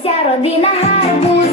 вся родина гарбуз.